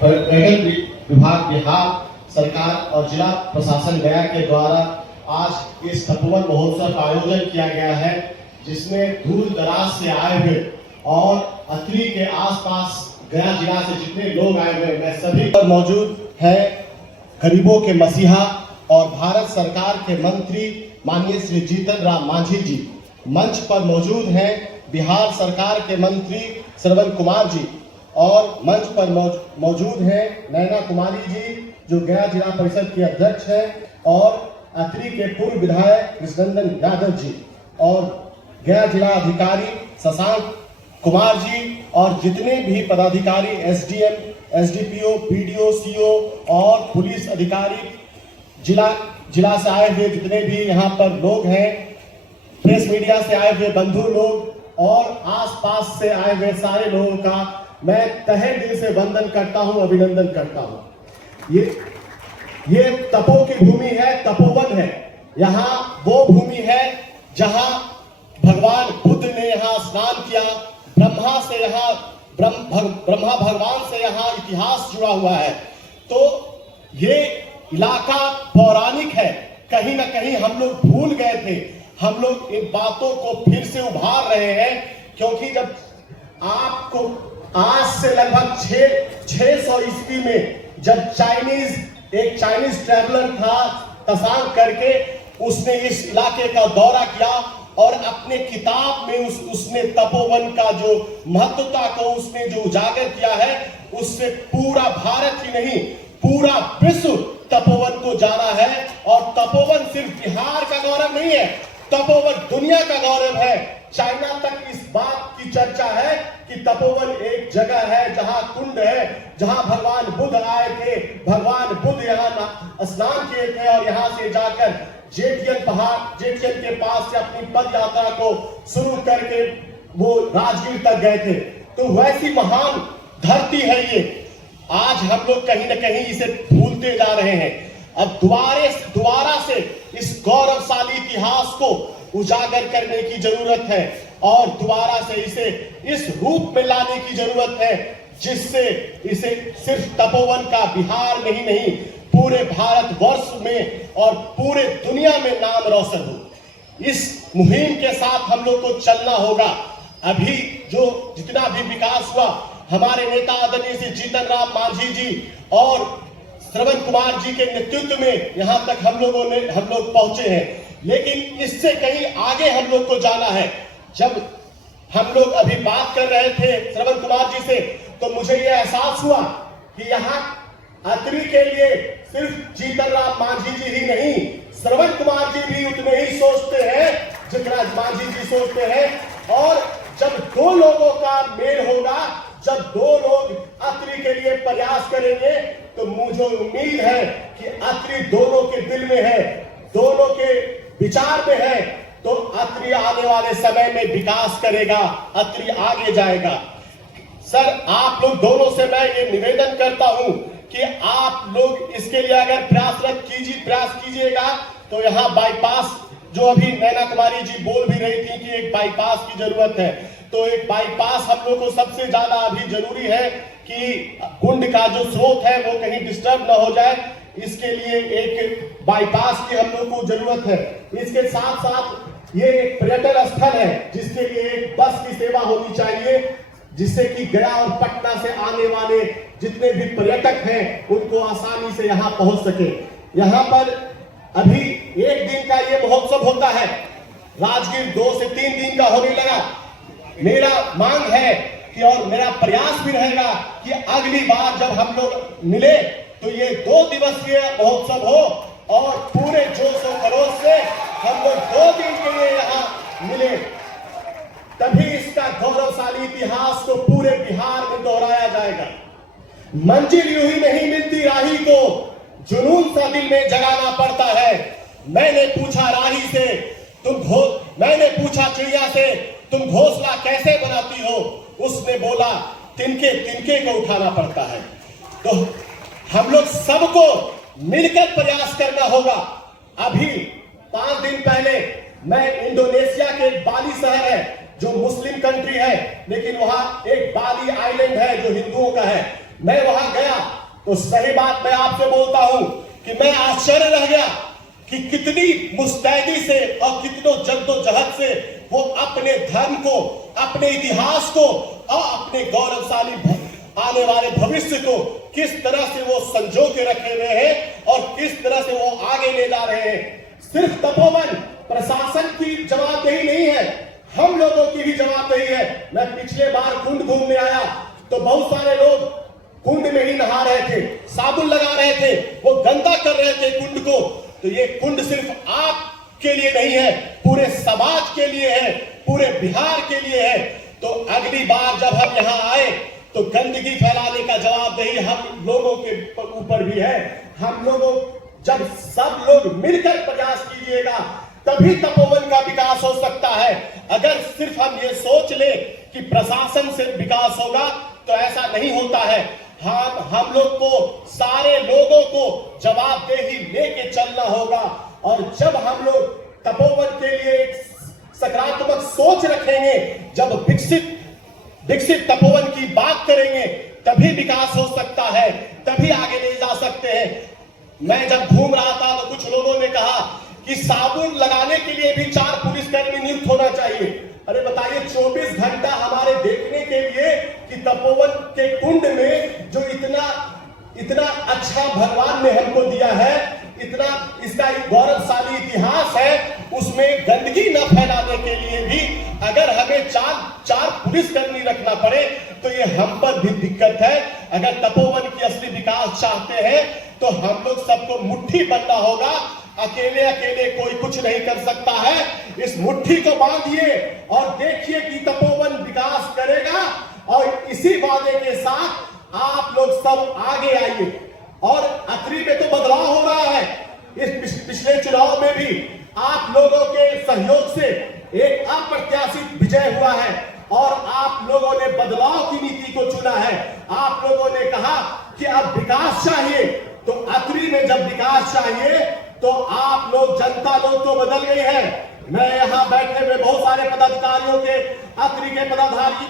पर्यटन विभाग बिहार सरकार और जिला प्रशासन गया के द्वारा आज इस तपोवन महोत्सव का आयोजन किया गया है, जिसमें दूर दराज से आए हुए और अतरी के आसपास गया जिला से जितने लोग आए हुए मैं सभी पर मौजूद है। गरीबों के मसीहा और भारत सरकार के मंत्री माननीय श्री जीतन राम मांझी जी मंच पर मौजूद हैं। बिहार सरकार के मंत्री श्रवण कुमार जी और मंच पर मौजूद हैं नैना कुमारी जी जो गया जिला परिषद के अध्यक्ष हैं, और अतरी के पूर्व विधायक कृष्णनंदन यादव जी और गया जिला अधिकारी शशांक कुमार जी और जितने भी पदाधिकारी एसडीएम, एसडीपीओ, पीडीओ, सीओ और पुलिस अधिकारी जिला से आए हुए जितने भी यहाँ पर लोग हैं, प्रेस मीडिया से आए हुए बंधु लोग और आसपास से आए हुए सारे लोगों का मैं तहे दिल से वंदन करता हूं, अभिनंदन करता हूं। ये तपो की भूमि है, तपोवन है। यहाँ वो भूमि है जहां भगवान बुद्ध ने यहाँ स्नान किया। ब्रह्मा भगवान से यहाँ इतिहास जुड़ा हुआ है। तो ये इलाका पौराणिक है। कहीं ना कहीं हम लोग भूल गए थे। हम लोग इन बातों को फिर से उभार रहे हैं, क्योंकि जब आपको आज से लगभग 600 ईस्वी में जब एक चाइनीज ट्रैवलर था तसांग करके, उसने इस इलाके का दौरा किया और अपने किताब में उसने तपोवन का जो महत्वता को उसने जो उजागर किया है, उससे पूरा भारत ही नहीं पूरा विश्व तपोवन को जाना है। और तपोवन सिर्फ बिहार का गौरव नहीं है, तपोवन दुनिया का गौरव है। चाइना तक इस बात की चर्चा है कि तपोवन एक जगह है जहां कुंड है, जहां भगवान बुद्ध आए थे। भगवान बुद्ध यहाँ स्नान किए थे और यहाँ से जाकर जेठियन के पास से अपनी पद यात्रा को शुरू करके वो राजगीर तक गए थे। तो वैसी महान धरती है ये। आज हम लोग कहीं ना कहीं इसे भूलते जा रहे हैं। अब दोबारा से इस गौरवशाली इतिहास को उजागर करने की जरूरत है और दोबारा से इसे इस रूप में लाने की जरूरत है, जिससे इसे सिर्फ तपोवन का बिहार में ही नहीं पूरे भारतवर्ष में और पूरे दुनिया में नाम रोशन हो। इस मुहिम के साथ हम लोग को चलना होगा। अभी जो जितना भी विकास हुआ, हमारे नेता आदरणीय श्री जीतन राम मांझी जी और श्रवण कुमार जी के नेतृत्व में यहाँ तक हम लोग पहुंचे हैं, लेकिन इससे कहीं आगे हम लोग को जाना है। जब हम लोग अभी बात कर रहे थे श्रवण कुमार जी से, तो मुझे यह एहसास हुआ कि यहाँ अतरी के लिए सिर्फ जीतन राम मांझी जी ही नहीं, श्रवण कुमार जी भी उतने ही सोचते हैं जितना मांझी जी सोचते हैं। और जब दो लोगों का मेल होगा, जब दो लोग अतरी के लिए प्रयास करेंगे, तो मुझे उम्मीद है कि अतरी दोनों के दिल में है, दोनों के विचार में है। तो अतरी आने वाले समय में विकास करेगा, अतरी आगे जाएगा। सर, आप लोग दोनों से मैं ये निवेदन करता हूं कि आप लोग इसके लिए अगर प्रयास कीजिएगा, तो यहाँ बाईपास जो अभी नैना कुमारी जी बोल भी रही थी कि एक बाईपास की जरूरत है, तो एक बाईपास हम लोग को सबसे ज्यादा अभी जरूरी है कि कुंड का जो स्रोत है वो कहीं डिस्टर्ब ना हो जाए। इसके लिए एक बाईपास की हम लोग को जरूरत है। इसके साथ साथ ये एक पर्यटन स्थल है, जिसके लिए एक बस की सेवा होनी चाहिए, जिससे कि गया और पटना से आने वाले जितने भी पर्यटक हैं उनको आसानी से यहाँ पहुंच सके। यहाँ पर अभी एक दिन का ये महोत्सव होता है, राजगीर 2 से 3 दिन का होने लगा। मेरा मांग है कि और मेरा प्रयास भी रहेगा कि अगली बार जब हम लोग मिले तो ये 2 दिवसीय महोत्सव हो और पूरे जोश और खरोश से हम लोग 2 दिन के लिए यहाँ मिले। तभी इसका गौरवशाली इतिहास को पूरे बिहार में दोहराया जाएगा। मंजिल यूं ही नहीं मिलती राही को, जुनून सा दिल में जगाना पड़ता है। मैंने पूछा राही से मैंने पूछा चिड़िया से, तुम घोंसला कैसे बनाती हो? उसने बोला, तिनके को उठाना पड़ता है। तो हम लोग सबको मिलकर प्रयास करना होगा। अभी 5 दिन पहले मैं इंडोनेशिया के बाली शहर है जो मुस्लिम कंट्री है, लेकिन वहां एक बाली आइलैंड है जो हिंदुओं का है। मैं वहां गया तो सही बात मैं आपसे बोलता हूं कि मैं आश्चर्य रह गया कि कितनी मुस्तैदी से और कितनों जद्दोजहद से वो अपने धर्म को, अपने इतिहास को और अपने गौरवशाली आने वाले भविष्य को किस तरह से वो संजो के रखे हुए हैं और किस तरह से वो आगे ले जा रहे हैं। सिर्फ तपोवन प्रशासन की जवाबदेही नहीं है, हम लोगों की भी जवाबदेही है। मैं पिछले बार कुंड घूमने आया तो बहुत सारे लोग कुंड में ही नहा रहे थे, साबुन लगा रहे थे, वो गंदा कर रहे थे कुंड को। तो ये कुंड सिर्फ आपके लिए नहीं है, पूरे समाज के लिए है, पूरे बिहार के लिए है। तो अगली बार जब हम यहाँ आए तो गंदगी फैलाने का जवाबदेही हम लोगों के ऊपर भी है। हम लोगों जब सब लोग मिलकर प्रयास कीजिएगा तभी तपोवन का विकास हो सकता है। अगर सिर्फ हम ये सोच ले कि प्रशासन से विकास होगा तो ऐसा नहीं होता है। हम लोग को, सारे लोगों को जवाबदेही लेके चलना होगा। और जब हम लोग तपोवन के लिए एक सकारात्मक सोच रखेंगे, जब विकसित तपोवन की बात करेंगे तभी विकास हो सकता है, तभी आगे ले जा सकते हैं। मैं जब घूम रहा था तो कुछ लोगों ने कहा कि साबुन लगाने के लिए भी 4 पुलिसकर्मी नियुक्त होना चाहिए। अरे बताइए, 24 घंटा हमारे देखने के लिए कि तपोवन के कुंड में जो इतना अच्छा भगवान ने हमको दिया है, इतना इसका गौरवशाली इतिहास है, उसमें गंदगी न फैलाने के लिए भी अगर हमें 4 पुलिसकर्मी रखना पड़े तो ये हम पर भी दिक्कत है। अगर तपोवन की असली विकास चाहते हैं तो हम लोग सबको मुट्ठी बनना होगा। अकेले कोई कुछ नहीं कर सकता है। इस मुट्ठी को बांधिए और देखिए कि तपोवन विकास करेगा। और इसी वादे के साथ आप लोग सब आगे आइए। और अतरी में तो बदलाव हो रहा है। इस पिछले चुनाव में भी आप लोगों के सहयोग से एक अप्रत्याशित विजय हुआ है और आप लोगों ने बदलाव की नीति को चुना है। आप लोगों ने कहा कि अब विकास चाहिए, तो अतरी में जब विकास चाहिए तो आप लोग, जनता लोग तो बदल गई है। मैं यहाँ बैठे हुए बहुत सारे पदाधिकारियों के, अतरी के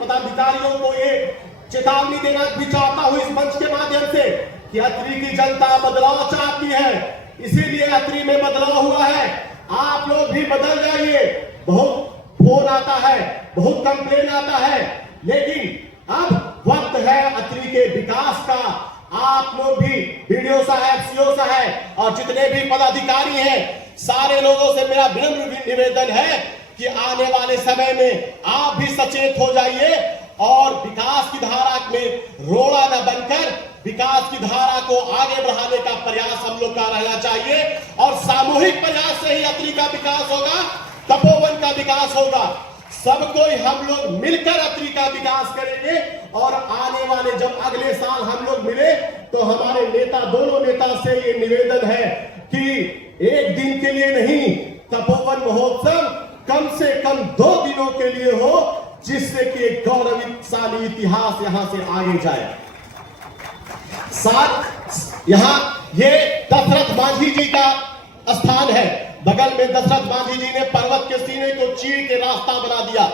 पदाधिकारियों को ये चेतावनी देना भी चाहता हूँ इस मंच के माध्यम से कि अतरी की जनता बदलाव चाहती है, इसीलिए अतरी में बदलाव हुआ है। आप लोग भी बदल जाइए। बहुत फोन आता है, बहुत कंप्लेन आता है, लेकिन अब वक्त है अतरी के विकास का। आप लोग भी, बीडीओ साहब, सीओ साहब और जितने भी पदाधिकारी हैं, सारे लोगों से मेरा विनम्र निवेदन है कि आने वाले समय में आप भी सचेत हो जाइए और विकास की धारा में रोड़ा न बनकर विकास की धारा को आगे बढ़ाने का प्रयास हम लोग का रहना चाहिए। और सामूहिक प्रयास से ही अतरी का विकास होगा, तपोवन का विकास होगा। सब कोई हम लोग मिलकर अतरी का विकास करेंगे। और आने वाले जब अगले साल हम लोग मिले तो हमारे नेता, दोनों नेता से ये निवेदन है कि एक दिन के लिए नहीं, तपोवन महोत्सव कम से कम 2 दिनों के लिए हो, जिससे कि एक गौरवशाली इतिहास यहां से आगे जाए। साथ यहां ये दशरथ मांझी जी का स्थान है। बगल में दशरथ मांझी जी ने पर्वत के सीने को चीर के रास्ता बना दिया।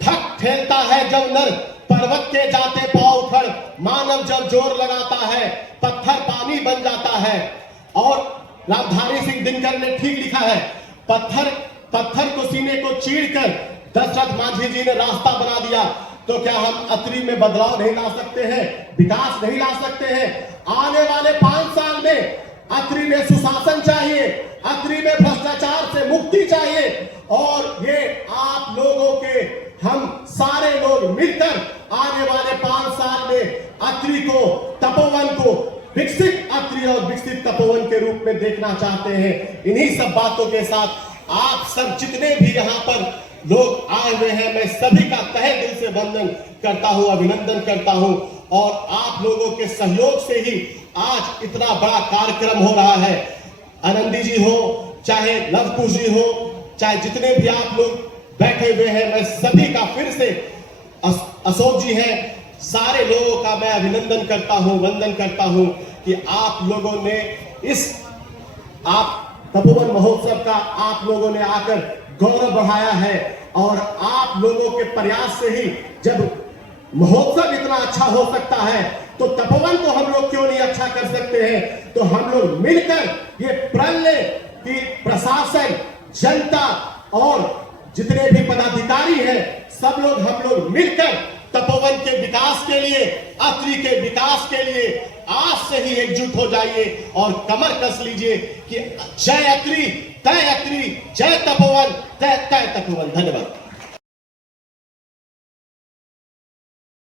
ठक ठेलता है जब नर, पर्वत के जाते पांव उखड़, मानव जब जोर लगाता है, पत्थर पानी बन जाता है। और रामधारी सिंह दिनकर ने ठीक लिखा है, पत्थर को सीने को चीरकर दशरथ मांझी जी ने रास्ता बना दिया। तो क्या हम अतरी में बदलाव नहीं ला सकते हैं, विकास नहीं ला सकते हैं? आने वाले 5 साल में अतरी में सुशासन चाहिए, अतरी में भ्रष्टाचार से मुक्ति चाहिए। और ये आप लोगों के, हम सारे लोग मिलकर आने वाले 5 साल में अतरी को, तपोवन को विकसित अतरी और विकसित तपोवन के रूप में देखना चाहते हैं। इन्हीं सब बातों के साथ आप सब जितने भी यहाँ पर लोग आए हुए हैं, मैं सभी का तहे दिल से वंदन करता हूँ, अभिनंदन करता हूँ। और आप लोगों के सहयोग से ही आज इतना बड़ा कार्यक्रम हो रहा है। आनंदी जी हो, चाहे लवकुश जी हो, चाहे जितने भी आप लोग बैठे हुए हैं, मैं सभी का फिर से, अशोक जी हैं, सारे लोगों का मैं अभिनंदन करता हूं, वंदन करता हूं कि आप लोगों ने आप तपोवन महोत्सव का आप लोगों ने आकर गौरव बढ़ाया है। और आप लोगों के प्रयास से ही जब महोत्सव इतना अच्छा हो सकता है तो तपोवन को हम लोग क्यों नहीं अच्छा कर सकते हैं? तो हम लोग मिलकर ये प्रण लें कि प्रशासन, जनता और जितने भी पदाधिकारी हैं, सब लोग हम लोग मिलकर तपोवन के विकास के लिए, अत्रि के विकास के लिए आज से ही एकजुट हो जाइए और कमर कस लीजिए कि जय अत्रि, तय अत्रि, जय तपोवन, तय तय तपोवन। धन्यवाद।